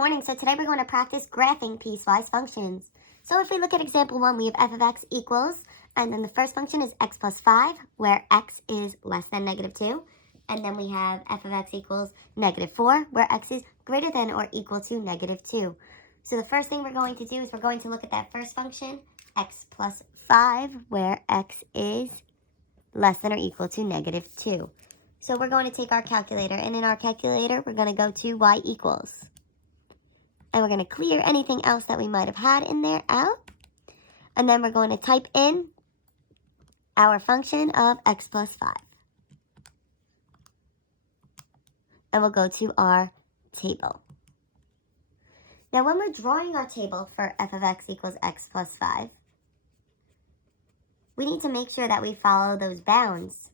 morning. So today we're going to practice graphing piecewise functions. So if we look at example 1, we have f of x equals, and then the first function is x plus 5, where x is less than negative 2. And then we have f of x equals negative 4, where x is greater than or equal to negative 2. So the first thing we're going to do is we're going to look at that first function, x plus 5, where x is less than or equal to negative 2. So we're going to take our calculator, and in our calculator, we're going to go to y equals. And we're going to clear anything else that we might have had in there out. And then we're going to type in our function of x plus 5. And we'll go to our table. Now, when we're drawing our table for f of x equals x plus 5, we need to make sure that we follow those bounds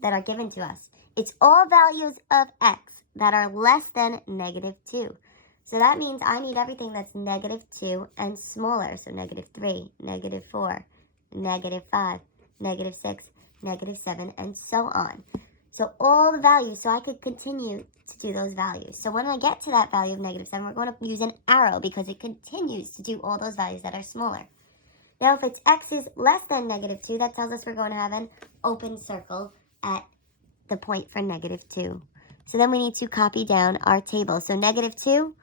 that are given to us. It's all values of x that are less than negative 2. So that means I need everything that's negative 2 and smaller. So negative 3, negative 4, negative 5, negative 6, negative 7, and so on. So all the values, so I could continue to do those values. So when I get to that value of negative 7, we're going to use an arrow because it continues to do all those values that are smaller. Now, if it's x is less than negative 2, that tells us we're going to have an open circle at the point for negative 2. So then we need to copy down our table. So negative 2,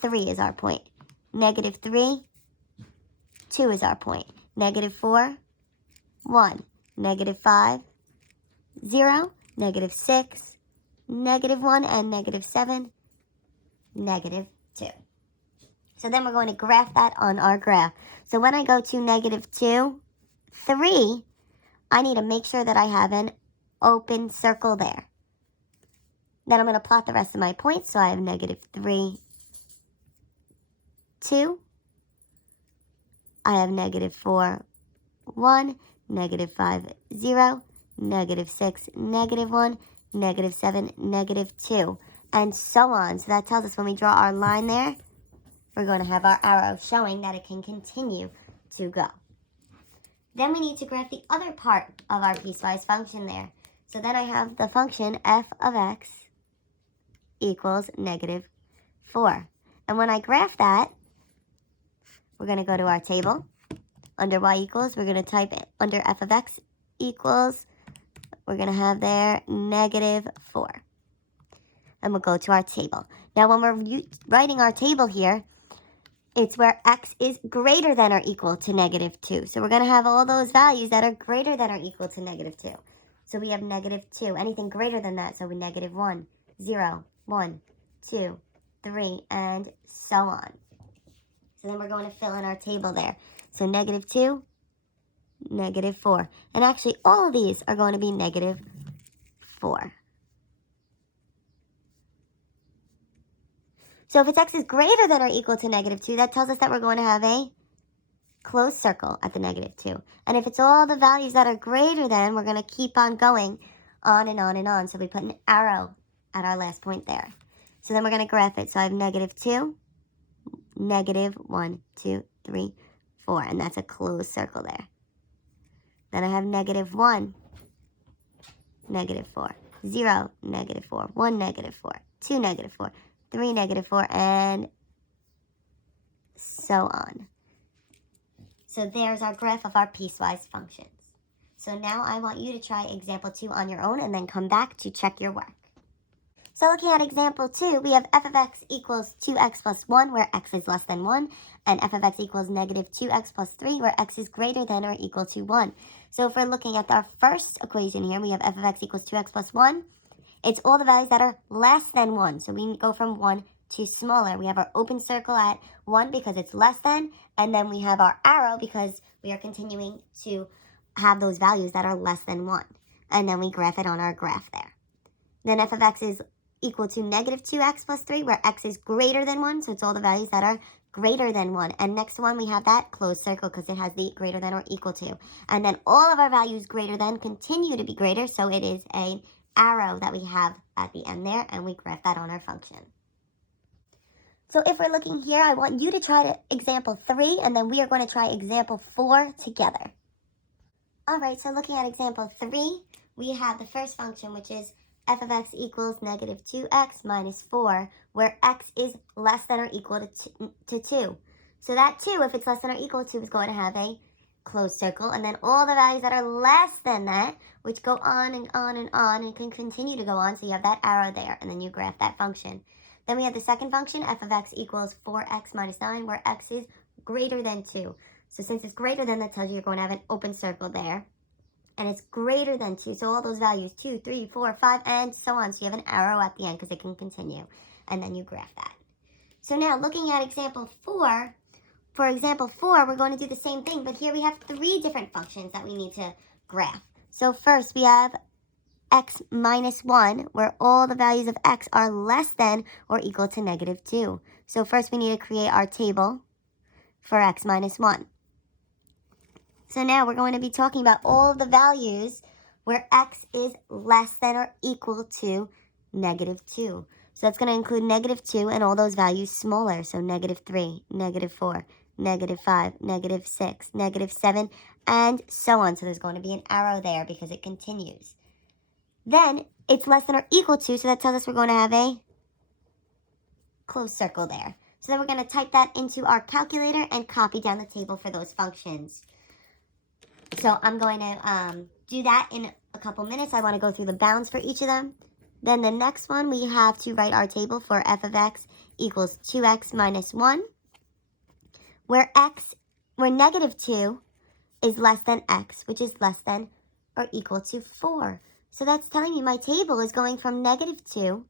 3 is our point. Negative 3, 2 is our point. Negative 4, 1. Negative 5, 0. Negative 6, negative 1, and negative 7, negative 2. So then we're going to graph that on our graph. So when I go to negative 2, 3, I need to make sure that I have an open circle there. Then I'm going to plot the rest of my points. So I have negative 3, 2. I have negative 4, 1, negative 5, 0, negative 6, negative 1, negative 7, negative 2, and so on. So that tells us when we draw our line there, we're going to have our arrow showing that it can continue to go. Then we need to graph the other part of our piecewise function there. So then I have the function f of x equals negative 4. And when I graph that, we're going to go to our table. Under y equals, we're going to type it under f of x equals, we're going to have there negative 4. And we'll go to our table. Now, when we're writing our table here, it's where x is greater than or equal to negative 2. So we're going to have all those values that are greater than or equal to negative 2. So we have negative 2. Anything greater than that, so we negative 1, 0, 1, 2, 3, and so on. So then we're going to fill in our table there. So negative 2, negative 4. And actually, all of these are going to be negative 4. So if it's x is greater than or equal to negative 2, that tells us that we're going to have a closed circle at the negative 2. And if it's all the values that are greater than, we're going to keep on going on and on and on. So we put an arrow at our last point there. So then we're going to graph it. So I have negative 2, negative 1, 2, 3, 4. And that's a closed circle there. Then I have negative 1, negative 4, 0, negative 4, 1, negative 4, 2, negative 4, 3, negative 4, and so on. So there's our graph of our piecewise functions. So now I want you to try example 2 on your own and then come back to check your work. So looking at example 2, we have f of x equals 2x plus 1, where x is less than 1, and f of x equals negative 2x plus 3, where x is greater than or equal to 1. So if we're looking at our first equation here, we have f of x equals 2x plus 1. It's all the values that are less than 1. So we go from 1 to smaller. We have our open circle at 1 because it's less than, and then we have our arrow because we are continuing to have those values that are less than 1. And then we graph it on our graph there. Then f of x is equal to negative 2x plus 3, where x is greater than 1. So it's all the values that are greater than 1. And next one, we have that closed circle because it has the greater than or equal to. And then all of our values greater than continue to be greater. So it is an arrow that we have at the end there, and we graph that on our function. So if we're looking here, I want you to try example 3, and then we are going to try example 4 together. All right, so looking at example 3, we have the first function, which is f of x equals negative 2x minus 4, where x is less than or equal to 2. So that 2, if it's less than or equal to, is going to have a closed circle, and then all the values that are less than that, which go on and on and on, and can continue to go on, so you have that arrow there, and then you graph that function. Then we have the second function, f of x equals 4x minus 9, where x is greater than 2. So since it's greater than, that tells you you're going to have an open circle there. And it's greater than 2, so all those values, 2, 3, 4, 5, and so on. So you have an arrow at the end because it can continue. And then you graph that. So now, looking at example 4, for example 4, we're going to do the same thing, but here we have 3 different functions that we need to graph. So first, we have x minus 1, where all the values of x are less than or equal to negative 2. So first, we need to create our table for x minus 1. So now we're going to be talking about all of the values where x is less than or equal to negative 2. So that's going to include negative 2 and all those values smaller. So negative 3, negative 4, negative 5, negative 6, negative 7, and so on. So there's going to be an arrow there because it continues. Then it's less than or equal to, so that tells us we're going to have a closed circle there. So then we're going to type that into our calculator and copy down the table for those functions. So I'm going to do that in a couple minutes. I want to go through the bounds for each of them. Then the next one, we have to write our table for f of x equals 2x minus 1, where negative 2 is less than x, which is less than or equal to 4. So that's telling me my table is going from negative 2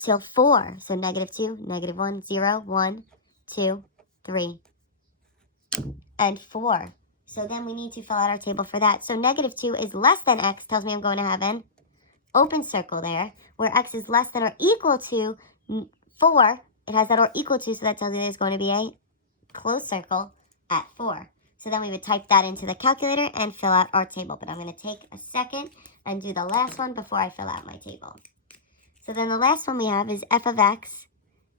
till 4. So negative 2, negative 1, 0, 1, 2, 3, and 4. So then we need to fill out our table for that. So negative 2 is less than x, tells me I'm going to have an open circle there, where x is less than or equal to 4. It has that or equal to, so that tells me there's going to be a closed circle at 4. So then we would type that into the calculator and fill out our table. But I'm going to take a second and do the last one before I fill out my table. So then the last one we have is f of x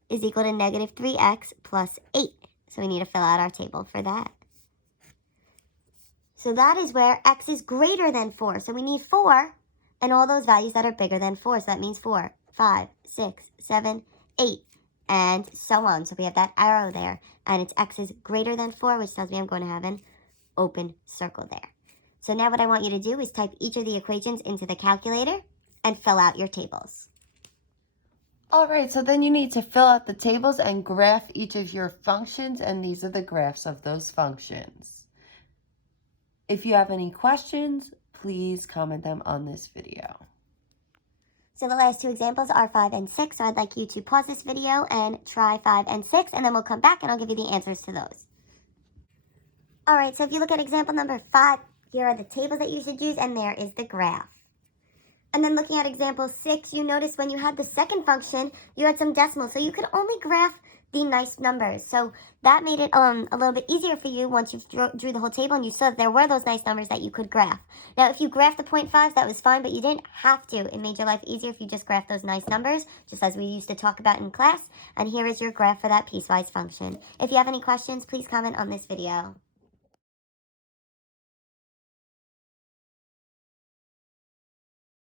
is equal to negative 3x plus 8. So we need to fill out our table for that. So that is where x is greater than 4. So we need 4 and all those values that are bigger than 4. So that means 4, 5, 6, 7, 8, and so on. So we have that arrow there. And it's x is greater than 4, which tells me I'm going to have an open circle there. So now what I want you to do is type each of the equations into the calculator and fill out your tables. All right, so then you need to fill out the tables and graph each of your functions, and these are the graphs of those functions. If you have any questions, please comment them on this video. So the last 2 examples are 5 and 6, so I'd like you to pause this video and try 5 and 6, and then we'll come back and I'll give you the answers to those. All right, so if you look at example number 5, here are the tables that you should use, and there is the graph. And then looking at example 6, you notice when you had the second function, you had some decimals, so you could only graph the nice numbers. So that made it a little bit easier for you once you drew the whole table and you saw that there were those nice numbers that you could graph. Now, if you graphed the 0.5s, that was fine, but you didn't have to. It made your life easier if you just graphed those nice numbers, just as we used to talk about in class. And here is your graph for that piecewise function. If you have any questions, please comment on this video.